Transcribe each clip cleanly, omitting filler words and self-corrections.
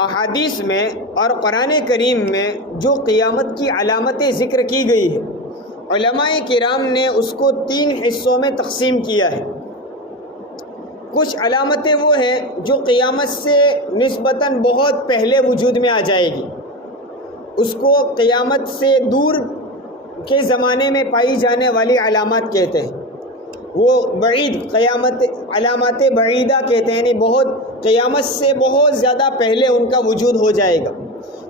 احادیث میں اور قرآن کریم میں جو قیامت کی علامتیں ذکر کی گئی ہے، علماء کرام نے اس کو 3 حصوں میں تقسیم کیا ہے۔ کچھ علامتیں وہ ہیں جو قیامت سے نسبتاً بہت پہلے وجود میں آ جائے گی، اس کو قیامت سے دور کے زمانے میں پائی جانے والی علامات کہتے ہیں۔ وہ بعید قیامت علامات بعیدہ کہتے ہیں، یعنی بہت قیامت سے بہت زیادہ پہلے ان کا وجود ہو جائے گا۔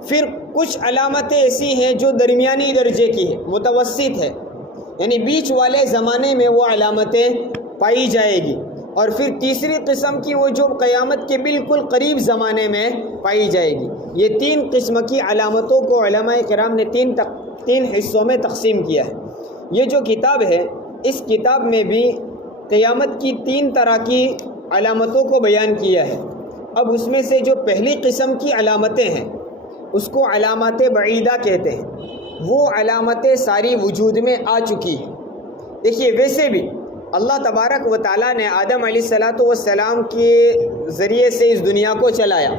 پھر کچھ علامتیں ایسی ہیں جو درمیانی درجے کی ہیں، متوسط ہے، یعنی بیچ والے زمانے میں وہ علامتیں پائی جائے گی۔ اور پھر تیسری قسم کی وہ جو قیامت کے بالکل قریب زمانے میں پائی جائے گی۔ یہ 3 قسم کی علامتوں کو علماء کرام نے 3 حصوں میں تقسیم کیا ہے۔ یہ جو کتاب ہے، اس کتاب میں بھی قیامت کی 3 طرح کی علامتوں کو بیان کیا ہے۔ اب اس میں سے جو پہلی قسم کی علامتیں ہیں اس کو علامات بعیدہ کہتے ہیں۔ وہ علامتیں ساری وجود میں آ چکی ہیں۔ دیکھیے، ویسے بھی اللہ تبارک و تعالیٰ نے آدم علیہ السلام کے ذریعے سے اس دنیا کو چلایا،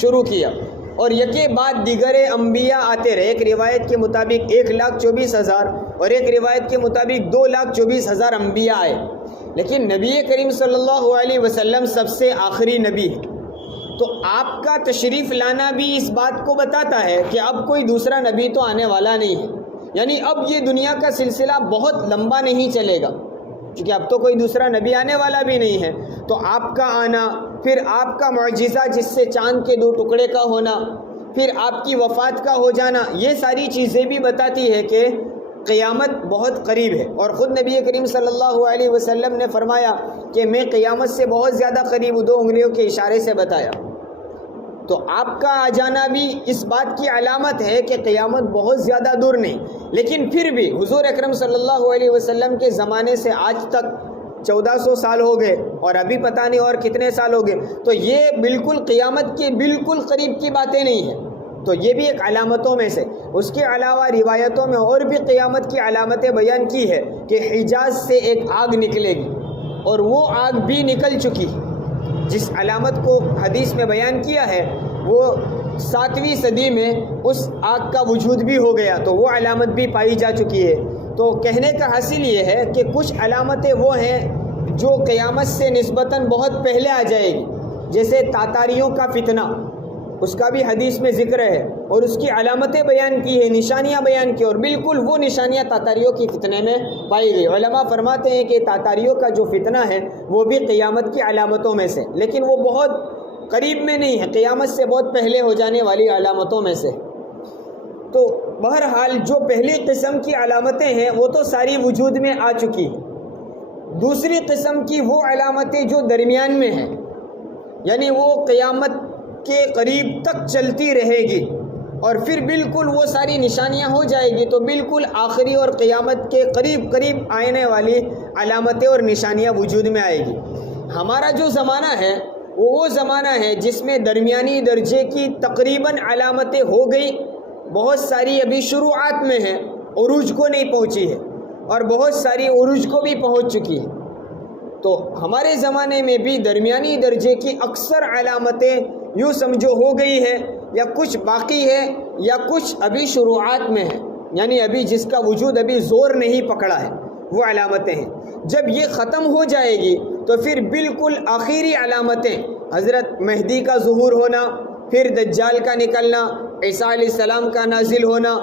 شروع کیا، اور یکے بعد دیگر انبیاء آتے رہے۔ ایک روایت کے مطابق 1,24,000 اور ایک روایت کے مطابق 2,24,000 انبیاء آئے، لیکن نبی کریم صلی اللہ علیہ وسلم سب سے آخری نبی ہے۔ تو آپ کا تشریف لانا بھی اس بات کو بتاتا ہے کہ اب کوئی دوسرا نبی تو آنے والا نہیں ہے، یعنی اب یہ دنیا کا سلسلہ بہت لمبا نہیں چلے گا، کیونکہ اب تو کوئی دوسرا نبی آنے والا بھی نہیں ہے۔ تو آپ کا آنا، پھر آپ کا معجزہ جس سے چاند کے 2 ٹکڑے کا ہونا، پھر آپ کی وفات کا ہو جانا، یہ ساری چیزیں بھی بتاتی ہے کہ قیامت بہت قریب ہے۔ اور خود نبی کریم صلی اللہ علیہ وسلم نے فرمایا کہ میں قیامت سے بہت زیادہ قریب ہوں، 2 انگلیوں کے اشارے سے بتایا۔ تو آپ کا آ جانا بھی اس بات کی علامت ہے کہ قیامت بہت زیادہ دور نہیں۔ لیکن پھر بھی حضور اکرم صلی اللہ علیہ وسلم کے زمانے سے آج تک 1400 سال ہو گئے، اور ابھی پتہ نہیں اور کتنے سال ہو گئے، تو یہ بالکل قیامت کے بالکل قریب کی باتیں نہیں ہیں۔ تو یہ بھی ایک علامتوں میں سے۔ اس کے علاوہ روایتوں میں اور بھی قیامت کی علامتیں بیان کی ہے کہ حجاز سے ایک آگ نکلے گی، اور وہ آگ بھی نکل چکی۔ جس علامت کو حدیث میں بیان کیا ہے وہ 7ویں صدی میں اس آگ کا وجود بھی ہو گیا، تو وہ علامت بھی پائی جا چکی ہے۔ تو کہنے کا حاصل یہ ہے کہ کچھ علامتیں وہ ہیں جو قیامت سے نسبتاً بہت پہلے آ جائے گی، جیسے تاتاریوں کا فتنہ، اس کا بھی حدیث میں ذکر ہے، اور اس کی علامتیں بیان کی ہیں، نشانیاں بیان کی، اور بالکل وہ نشانیاں تاتاریوں کی فتنے میں پائی گئی۔ علماء فرماتے ہیں کہ تاتاریوں کا جو فتنہ ہے وہ بھی قیامت کی علامتوں میں سے، لیکن وہ بہت قریب میں نہیں ہے، قیامت سے بہت پہلے ہو جانے والی علامتوں میں سے۔ تو بہرحال جو پہلی قسم کی علامتیں ہیں وہ تو ساری وجود میں آ چکی ہیں۔ دوسری قسم کی وہ علامتیں جو درمیان میں ہیں، یعنی وہ قیامت کے قریب تک چلتی رہے گی، اور پھر بالکل وہ ساری نشانیاں ہو جائے گی، تو بالکل آخری اور قیامت کے قریب آنے والی علامتیں اور نشانیاں وجود میں آئے گی۔ ہمارا جو زمانہ ہے وہ زمانہ ہے جس میں درمیانی درجے کی تقریباً علامتیں ہو گئی، بہت ساری ابھی شروعات میں ہیں، عروج کو نہیں پہنچی ہے، اور بہت ساری عروج کو بھی پہنچ چکی ہے۔ تو ہمارے زمانے میں بھی درمیانی درجے کی اکثر علامتیں یوں سمجھو ہو گئی ہے، یا کچھ باقی ہے، یا کچھ ابھی شروعات میں ہے، یعنی ابھی جس کا وجود ابھی زور نہیں پکڑا ہے، وہ علامتیں ہیں۔ جب یہ ختم ہو جائے گی تو پھر بالکل آخری علامتیں، حضرت مہدی کا ظہور ہونا، پھر دجال کا نکلنا، عیسیٰ علیہ السلام کا نازل ہونا،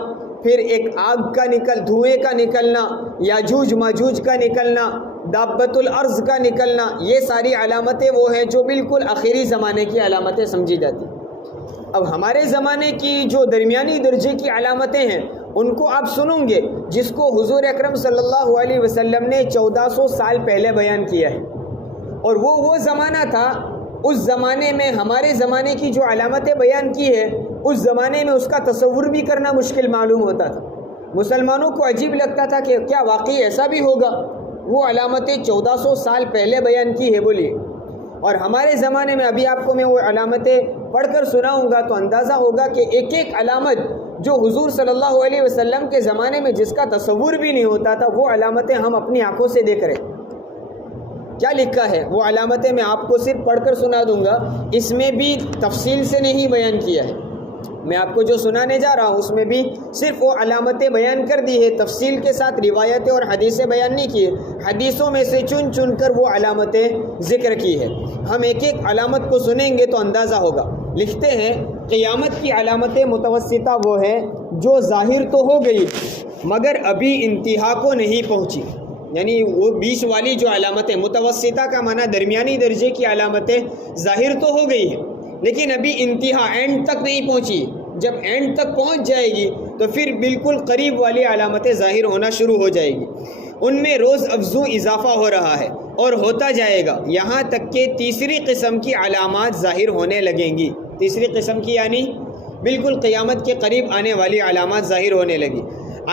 پھر ایک آگ کا دھوئیں کا نکلنا، یاجوج ماجوج کا نکلنا، دابت الارض کا نکلنا، یہ ساری علامتیں وہ ہیں جو بالکل آخری زمانے کی علامتیں سمجھی جاتی۔ اب ہمارے زمانے کی جو درمیانی درجے کی علامتیں ہیں ان کو آپ سنیں گے، جس کو حضور اکرم صلی اللہ علیہ وسلم نے 1400 سال پہلے بیان کیا ہے، اور وہ زمانہ تھا، اس زمانے میں ہمارے زمانے کی جو علامتیں بیان کی ہے اس زمانے میں اس کا تصور بھی کرنا مشکل معلوم ہوتا تھا۔ مسلمانوں کو عجیب لگتا تھا کہ کیا واقعی ایسا بھی ہوگا؟ وہ علامتیں 1400 سال پہلے بیان کی ہے، بولیے۔ اور ہمارے زمانے میں ابھی آپ کو میں وہ علامتیں پڑھ کر سناؤں گا تو اندازہ ہوگا کہ ایک ایک علامت جو حضور صلی اللہ علیہ وسلم کے زمانے میں جس کا تصور بھی نہیں ہوتا تھا، وہ علامتیں ہم اپنی آنکھوں سے دیکھ رہے۔ کیا لکھا ہے وہ علامتیں میں آپ کو صرف پڑھ کر سنا دوں گا، اس میں بھی تفصیل سے نہیں بیان کیا ہے، میں آپ کو جو سنانے جا رہا ہوں اس میں بھی صرف وہ علامتیں بیان کر دی ہے، تفصیل کے ساتھ روایتیں اور حدیثیں بیان نہیں کی ہے، حدیثوں میں سے چن چن کر وہ علامتیں ذکر کی ہے۔ ہم ایک ایک علامت کو سنیں گے تو اندازہ ہوگا۔ لکھتے ہیں قیامت کی علامتیں متوسطہ وہ ہے جو ظاہر تو ہو گئی مگر ابھی انتہا کو نہیں پہنچی، یعنی وہ بیچ والی جو علامتیں، متوسطہ کا معنی درمیانی درجے کی علامتیں ظاہر تو ہو گئی ہے لیکن ابھی انتہا اینڈ تک نہیں پہنچی، جب اینڈ تک پہنچ جائے گی تو پھر بالکل قریب والی علامتیں ظاہر ہونا شروع ہو جائے گی، ان میں روز افزوں اضافہ ہو رہا ہے اور ہوتا جائے گا، یہاں تک کہ تیسری قسم کی علامات ظاہر ہونے لگیں گی۔ تیسری قسم کی یعنی بالکل قیامت کے قریب آنے والی علامات ظاہر ہونے لگی۔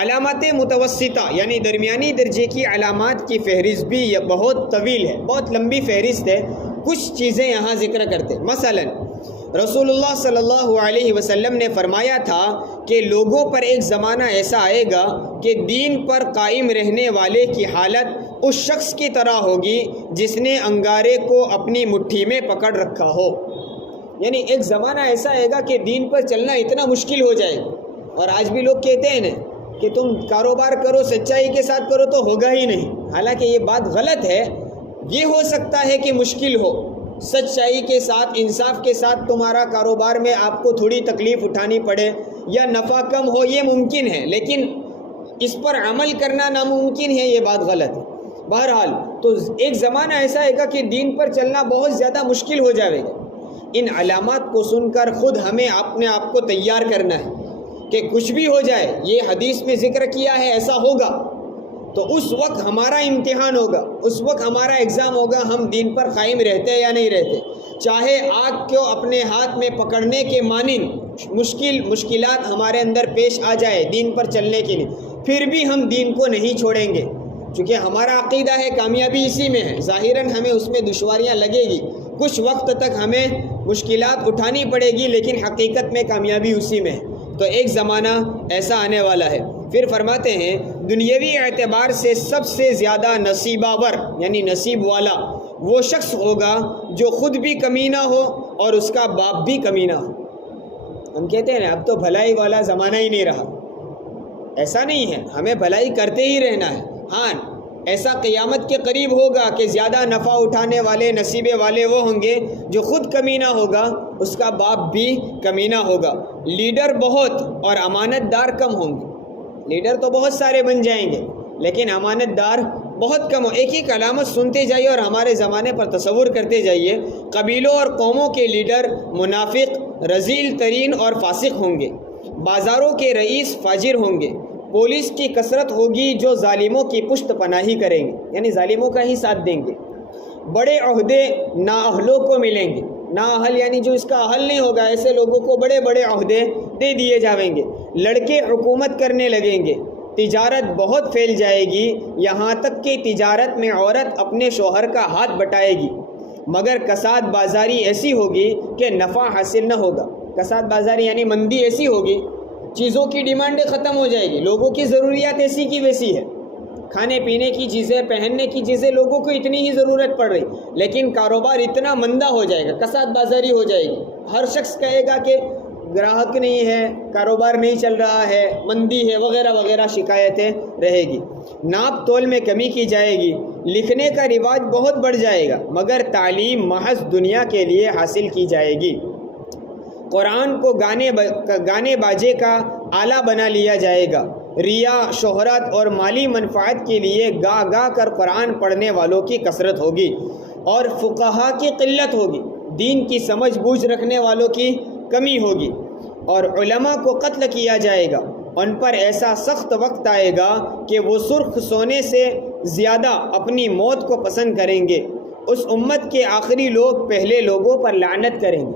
علامات متوسطہ یعنی درمیانی درجے کی علامات کی فہرست بھی بہت طویل ہے، بہت لمبی فہرست ہے، کچھ چیزیں یہاں ذکر کرتے۔ مثلا رسول اللہ صلی اللہ علیہ وسلم نے فرمایا تھا کہ لوگوں پر ایک زمانہ ایسا آئے گا کہ دین پر قائم رہنے والے کی حالت اس شخص کی طرح ہوگی جس نے انگارے کو اپنی مٹھی میں پکڑ رکھا ہو، یعنی ایک زمانہ ایسا آئے گا کہ دین پر چلنا اتنا مشکل ہو جائے گا۔ اور آج بھی لوگ کہتے ہیں نا کہ تم کاروبار کرو سچائی کے ساتھ کرو تو ہوگا ہی نہیں، حالانکہ یہ بات غلط ہے۔ یہ ہو سکتا ہے کہ مشکل ہو، سچائی کے ساتھ انصاف کے ساتھ تمہارا کاروبار میں آپ کو تھوڑی تکلیف اٹھانی پڑے یا نفع کم ہو، یہ ممکن ہے، لیکن اس پر عمل کرنا ناممکن ہے، یہ بات غلط ہے۔ بہرحال تو ایک زمانہ ایسا آئے گا کہ دین پر چلنا بہت زیادہ مشکل ہو جائے گا۔ ان علامات کو سن کر خود ہمیں اپنے آپ کو تیار کرنا ہے کہ کچھ بھی ہو جائے، یہ حدیث میں ذکر کیا ہے ایسا ہوگا، تو اس وقت ہمارا امتحان ہوگا، اس وقت ہمارا ایگزام ہوگا، ہم دین پر قائم رہتے یا نہیں رہتے۔ چاہے آگ کو اپنے ہاتھ میں پکڑنے کے مانند مشکلات ہمارے اندر پیش آ جائے دین پر چلنے کے لیے، پھر بھی ہم دین کو نہیں چھوڑیں گے، کیونکہ ہمارا عقیدہ ہے کامیابی اسی میں ہے۔ ظاہراً ہمیں اس میں دشواریاں لگے گی، کچھ وقت تک ہمیں مشکلات اٹھانی پڑے گی، لیکن حقیقت میں کامیابی اسی میں ہے۔ تو ایک زمانہ ایسا آنے والا ہے۔ پھر فرماتے ہیں دنیاوی اعتبار سے سب سے زیادہ نصیباور یعنی نصیب والا وہ شخص ہوگا جو خود بھی کمینہ ہو اور اس کا باپ بھی کمینہ ہو۔ ہم کہتے ہیں نا اب تو بھلائی والا زمانہ ہی نہیں رہا، ایسا نہیں ہے، ہمیں بھلائی کرتے ہی رہنا ہے۔ ہاں ایسا قیامت کے قریب ہوگا کہ زیادہ نفع اٹھانے والے نصیبے والے وہ ہوں گے جو خود کمینہ ہوگا، اس کا باپ بھی کمینہ ہوگا۔ لیڈر بہت اور امانت دار کم ہوں گے، لیڈر تو بہت سارے بن جائیں گے لیکن امانت دار بہت کم ہو۔ ایک ایک علامت سنتے جائیے اور ہمارے زمانے پر تصور کرتے جائیے، قبیلوں اور قوموں کے لیڈر منافق، رذیل ترین اور فاسق ہوں گے، بازاروں کے رئیس فاجر ہوں گے، پولیس کی کثرت ہوگی جو ظالموں کی پشت پناہی کریں گے، یعنی ظالموں کا ہی ساتھ دیں گے، بڑے عہدے نااہلوں کو ملیں گے، نااہل یعنی جو اس کا اہل نہیں ہوگا، ایسے لوگوں کو بڑے بڑے عہدے دے دیے جائیں گے، لڑکے حکومت کرنے لگیں گے، تجارت بہت پھیل جائے گی، یہاں تک کہ تجارت میں عورت اپنے شوہر کا ہاتھ بٹائے گی، مگر کساد بازاری ایسی ہوگی کہ نفع حاصل نہ ہوگا۔ کساد بازاری یعنی مندی ایسی ہوگی، چیزوں کی ڈیمانڈیں ختم ہو جائے گی، لوگوں کی ضروریات ایسی کی ویسی ہے، کھانے پینے کی چیزیں، پہننے کی چیزیں لوگوں کو اتنی ہی ضرورت پڑ رہی، لیکن کاروبار اتنا مندہ ہو جائے گا، کساد بازاری ہو جائے گی، ہر شخص کہے گا کہ گراہک نہیں ہے، کاروبار نہیں چل رہا ہے، مندی ہے وغیرہ وغیرہ شکایتیں رہے گی، ناپ تول میں کمی کی جائے گی، لکھنے کا رواج بہت بڑھ جائے گا، مگر تعلیم محض دنیا کے لیے حاصل کی جائے گی، قرآن کو گانے باجے کا آلہ بنا لیا جائے گا، ریا، شہرت اور مالی منفعت کے لیے گا گا کر قرآن پڑھنے والوں کی کثرت ہوگی اور فقہا کی قلت ہوگی، دین کی سمجھ بوجھ رکھنے والوں کی کمی ہوگی اور علماء کو قتل کیا جائے گا۔ ان پر ایسا سخت وقت آئے گا کہ وہ سرخ سونے سے زیادہ اپنی موت کو پسند کریں گے۔ اس امت کے آخری لوگ پہلے لوگوں پر لعنت کریں گے،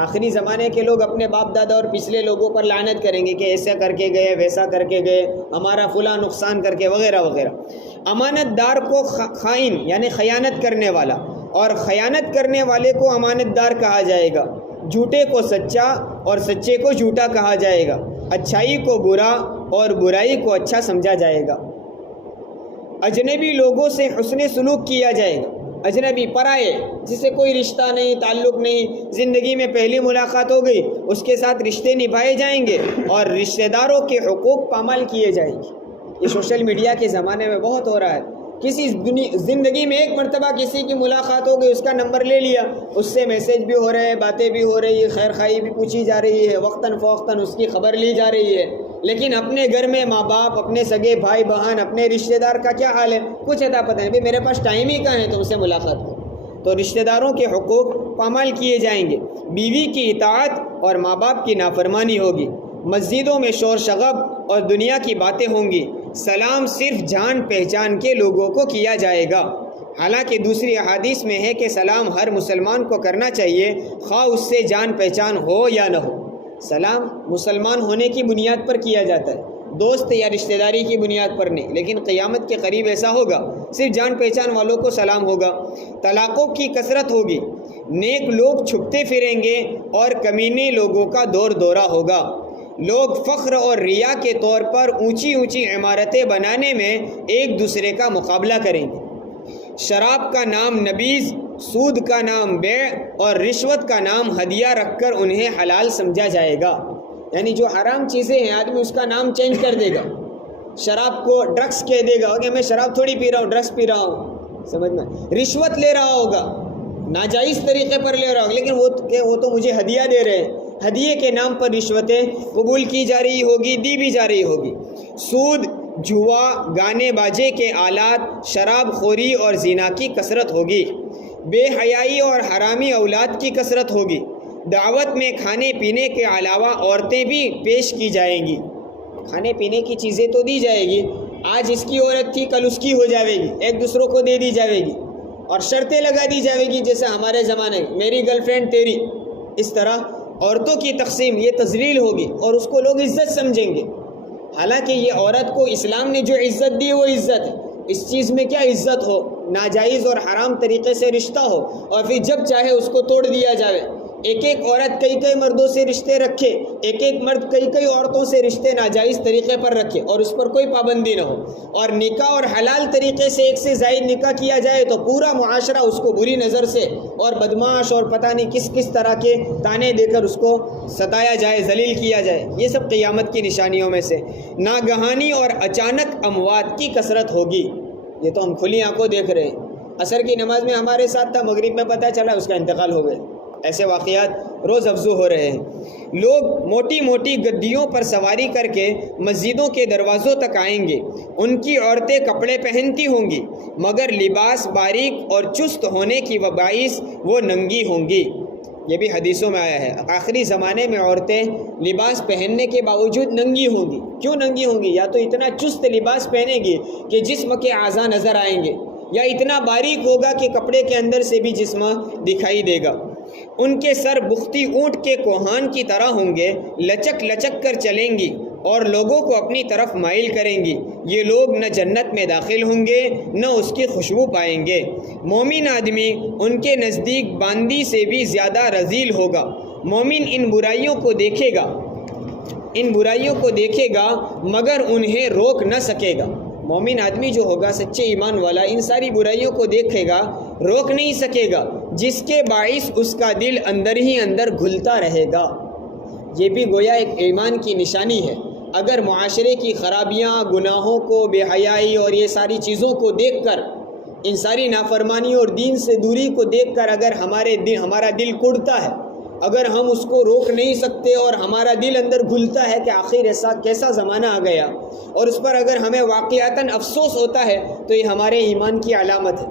آخری زمانے کے لوگ اپنے باپ دادا اور پچھلے لوگوں پر لعنت کریں گے کہ ایسا کر کے گئے، ویسا کر کے گئے، ہمارا فلاں نقصان کر کے وغیرہ وغیرہ۔ امانت دار کو خائن یعنی خیانت کرنے والا اور خیانت کرنے والے کو امانت دار کہا جائے گا، جھوٹے کو سچا اور سچے کو جھوٹا کہا جائے گا، اچھائی کو برا اور برائی کو اچھا سمجھا جائے گا، اجنبی لوگوں سے حسن سلوک کیا جائے گا، اجنبی پرائے جس سے کوئی رشتہ نہیں، تعلق نہیں، زندگی میں پہلی ملاقات ہو گئی، اس کے ساتھ رشتے نبھائے جائیں گے اور رشتہ داروں کے حقوق پامال کیے جائیں گے۔ یہ سوشل میڈیا کے زمانے میں بہت ہو رہا ہے۔ کسی زندگی میں ایک مرتبہ کسی کی ملاقات ہو گئی، اس کا نمبر لے لیا، اس سے میسیج بھی ہو رہے ہیں، باتیں بھی ہو رہی ہے، خیر خواہی بھی پوچھی جا رہی ہے، وقتاً فوقتاً اس کی خبر لی جا رہی ہے، لیکن اپنے گھر میں ماں باپ، اپنے سگے بھائی بہن، اپنے رشتہ دار کا کیا حال ہے کچھ اتا پتہ نہیں، بھائی میرے پاس ٹائم ہی کہاں ہے تم سے ملاقات کرو۔ تو رشتہ داروں کے حقوق پامال کیے جائیں گے، بیوی کی اطاعت اور ماں باپ کی نافرمانی ہوگی، مسجدوں میں شور شغب اور دنیا کی باتیں ہوں گی، سلام صرف جان پہچان کے لوگوں کو کیا جائے گا۔ حالانکہ دوسری احادیث میں ہے کہ سلام ہر مسلمان کو کرنا چاہیے، خواہ اس سے جان پہچان ہو یا نہ ہو۔ سلام مسلمان ہونے کی بنیاد پر کیا جاتا ہے، دوست یا رشتہ داری کی بنیاد پر نہیں، لیکن قیامت کے قریب ایسا ہوگا، صرف جان پہچان والوں کو سلام ہوگا۔ طلاقوں کی کثرت ہوگی، نیک لوگ چھپتے پھریں گے اور کمینے لوگوں کا دور دورہ ہوگا۔ لوگ فخر اور ریا کے طور پر اونچی اونچی عمارتیں بنانے میں ایک دوسرے کا مقابلہ کریں گے۔ شراب کا نام نبیذ، سود کا نام بیع اور رشوت کا نام ہدیہ رکھ کر انہیں حلال سمجھا جائے گا۔ یعنی جو حرام چیزیں ہیں آدمی اس کا نام چینج کر دے گا، شراب کو ڈرگس کہہ دے گا کہ میں شراب تھوڑی پی رہا ہوں، ڈرگس پی رہا ہوں، سمجھ میں۔ رشوت لے رہا ہوگا، ناجائز طریقے پر لے رہا ہوگا، لیکن وہ تو مجھے ہدیہ دے رہے ہیں، ہدیے کے نام پر رشوتیں قبول کی جا رہی ہوگی، دی بھی جا رہی ہوگی۔ سود، جوا، گانے باجے کے آلات، شراب خوری اور زنا کی کثرت ہوگی۔ بے حیائی اور حرامی اولاد کی کثرت ہوگی۔ دعوت میں کھانے پینے کے علاوہ عورتیں بھی پیش کی جائیں گی، کھانے پینے کی چیزیں تو دی جائے گی، آج اس کی عورت تھی کل اس کی ہو جائے گی، ایک دوسروں کو دے دی جائے گی اور شرطیں لگا دی جائے گی، جیسے ہمارے زمانے میں میری گرل فرینڈ تیری، اس طرح عورتوں کی تقسیم، یہ تذلیل ہوگی اور اس کو لوگ عزت سمجھیں گے۔ حالانکہ یہ عورت کو اسلام نے جو عزت دی وہ عزت ہے، اس چیز میں کیا عزت ہو، ناجائز اور حرام طریقے سے رشتہ ہو اور پھر جب چاہے اس کو توڑ دیا جائے۔ ایک ایک عورت کئی کئی مردوں سے رشتے رکھے، ایک ایک مرد کئی کئی عورتوں سے رشتے ناجائز طریقے پر رکھے اور اس پر کوئی پابندی نہ ہو، اور نکاح اور حلال طریقے سے ایک سے زائد نکاح کیا جائے تو پورا معاشرہ اس کو بری نظر سے اور بدمعاش اور پتہ نہیں کس کس طرح کے تانے دے کر اس کو ستایا جائے، ذلیل کیا جائے۔ یہ سب قیامت کی نشانیوں میں سے۔ ناگہانی اور اچانک اموات کی کثرت ہوگی، یہ تو ہم کھلی آنکھوں دیکھ رہے ہیں، عصر کی نماز میں ہمارے ساتھ تھا، مغرب میں پتہ چلا اس کا انتقال ہو گیا، ایسے واقعات روز افزوں ہو رہے ہیں۔ لوگ موٹی موٹی گدیوں پر سواری کر کے مسجدوں کے دروازوں تک آئیں گے، ان کی عورتیں کپڑے پہنتی ہوں گی مگر لباس باریک اور چست ہونے کی باعث وہ ننگی ہوں گی، یہ بھی حدیثوں میں آیا ہے۔ آخری زمانے میں عورتیں لباس پہننے کے باوجود ننگی ہوں گی۔ کیوں ننگی ہوں گی؟ یا تو اتنا چست لباس پہنے گی کہ جسم کے اعضاء نظر آئیں گے، یا اتنا باریک ہوگا کہ کپڑے کے اندر سے بھی جسم دکھائی دے گا۔ ان کے سر بختی اونٹ کے کوہان کی طرح ہوں گے، لچک لچک کر چلیں گی اور لوگوں کو اپنی طرف مائل کریں گی۔ یہ لوگ نہ جنت میں داخل ہوں گے نہ اس کی خوشبو پائیں گے۔ مومن آدمی ان کے نزدیک باندی سے بھی زیادہ رذیل ہوگا۔ مومن ان برائیوں کو دیکھے گا مگر انہیں روک نہ سکے گا۔ مومن آدمی جو ہوگا، سچے ایمان والا، ان ساری برائیوں کو دیکھے گا، روک نہیں سکے گا، جس کے باعث اس کا دل اندر ہی اندر گھلتا رہے گا۔ یہ بھی گویا ایک ایمان کی نشانی ہے۔ اگر معاشرے کی خرابیاں، گناہوں کو، بے حیائی اور یہ ساری چیزوں کو دیکھ کر، ان ساری نافرمانی اور دین سے دوری کو دیکھ کر اگر ہمارا دل کڑتا ہے، اگر ہم اس کو روک نہیں سکتے اور ہمارا دل اندر گھلتا ہے کہ آخر ایسا کیسا زمانہ آ گیا، اور اس پر اگر ہمیں واقعتاً افسوس ہوتا ہے تو یہ ہمارے ایمان کی علامت ہے۔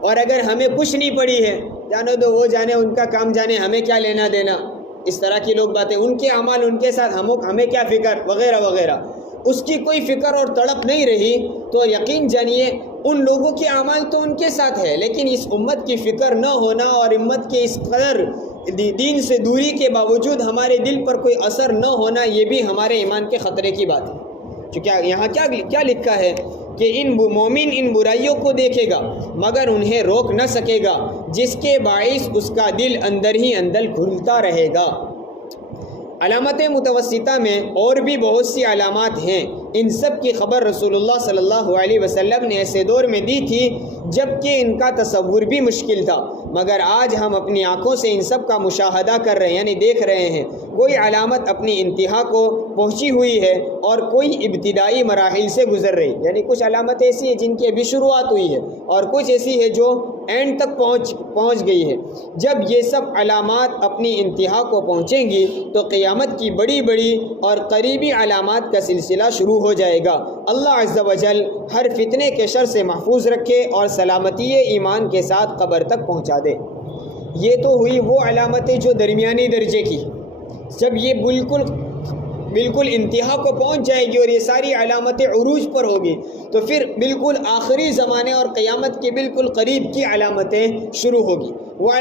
اور اگر ہمیں کچھ نہیں پڑی ہے، جانے دو، وہ جانے، ان کا کام جانے، ہمیں کیا لینا دینا، اس طرح کی لوگ باتیں، ان کے اعمال ان کے ساتھ، ہمیں کیا فکر، وغیرہ وغیرہ، اس کی کوئی فکر اور تڑپ نہیں رہی، تو یقین جانیے ان لوگوں کے اعمال تو ان کے ساتھ ہے، لیکن اس امت کی فکر نہ ہونا اور امت کے اس قدر دین سے دوری کے باوجود ہمارے دل پر کوئی اثر نہ ہونا، یہ بھی ہمارے ایمان کے خطرے کی بات ہے۔ کیونکہ یہاں کیا لکھا ہے کہ مومن ان برائیوں کو دیکھے گا مگر انہیں روک نہ سکے گا، جس کے باعث اس کا دل اندر ہی اندر گھلتا رہے گا۔ علامت متوسطہ میں اور بھی بہت سی علامات ہیں، ان سب کی خبر رسول اللہ صلی اللہ علیہ وسلم نے ایسے دور میں دی تھی جب کہ ان کا تصور بھی مشکل تھا، مگر آج ہم اپنی آنکھوں سے ان سب کا مشاہدہ کر رہے ہیں، یعنی دیکھ رہے ہیں۔ کوئی علامت اپنی انتہا کو پہنچی ہوئی ہے اور کوئی ابتدائی مراحل سے گزر رہی، یعنی کچھ علامت ایسی ہیں جن کی ابھی شروعات ہوئی ہے اور کچھ ایسی ہے جو اینڈ تک پہنچ گئی ہے۔ جب یہ سب علامات اپنی انتہا کو پہنچیں گی تو قیامت کی بڑی بڑی اور قریبی علامات کا سلسلہ شروع ہو جائے گا۔ اللہ عز و جل ہر فتنے کے شر سے محفوظ رکھے اور سلامتی ایمان کے ساتھ قبر تک پہنچا دے۔ یہ تو ہوئی وہ علامتیں جو درمیانی درجے کی، جب یہ بالکل انتہا کو پہنچ جائے گی اور یہ ساری علامتیں عروج پر ہوگی تو پھر بالکل آخری زمانے اور قیامت کے بالکل قریب کی علامتیں شروع ہوگی۔ وہ